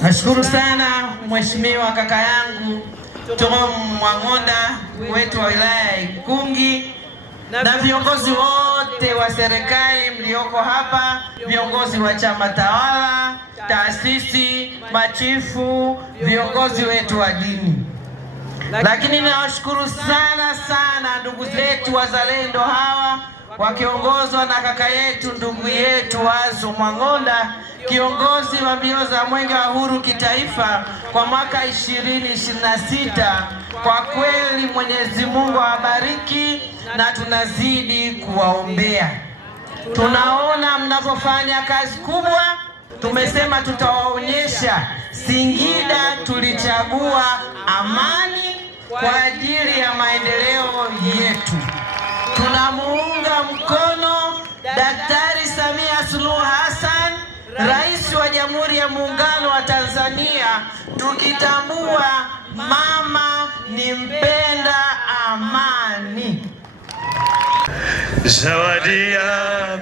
Nashukuru sana mheshimiwa kaka yangu Tom Mwang'onda wetu wa wilaya ya Ikungi na viongozi wote wa serikali mlioko hapa, viongozi wa chama tawala, taasisi, machifu, viongozi wetu wa dini. Lakini nawashukuru sana ndugu zetu wazalendo hawa wakiongozwa na kaka yetu ndugu yetu Wazo Mwang'onda, kiongozi wa mbio za Mwenge wa Uhuru kitaifa kwa mwaka 2026. Kwa kweli Mwenyezi Mungu awabariki na tunazidi kuwaombea. Tunaona mnavyofanya kazi kubwa. Tumesema tutawaonyesha Singida tulichagua amani kwa ajili ya maendeleo yetu. Tunamuunga mkono Daktari Samia Suluhu Hassan, Rais wa Jamhuri ya Muungano wa Tanzania, tukitambua mama ni mpenda amani. Zawadi ya